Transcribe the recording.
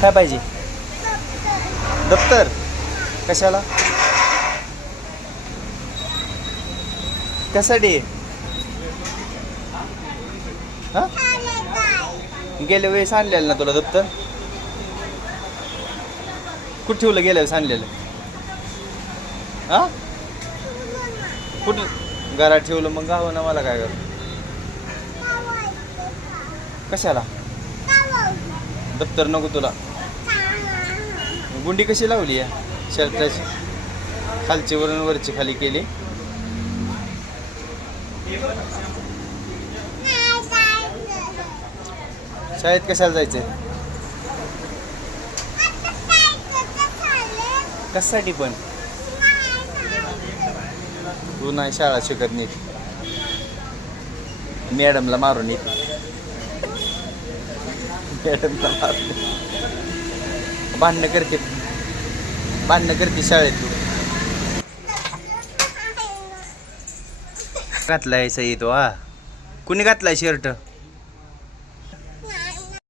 काय पाहिजे? दप्तर कशाला? कशासाठी? हा गेल्या वेळेस आणलेलं ना तुला दप्तर? कुठे ठेवलं गेल्या वेळेस आणलेलं? हा कुठं घरात ठेवलं? मग गावं ना मला काय कर. कशाला दप्तर नको तुला? गुंडी कशी लावली आहे शर्टाची? खालची वरून वरची खाली केली. शाळेत कशाला जायचंय? कशासाठी पण? तू नाही शाळा शिकत नीट. मॅडमला मारून येते. मॅडमला मारून भांडणं करते शाळेत तू. घातलाय सई तो? हा कुणी घातलाय शर्ट?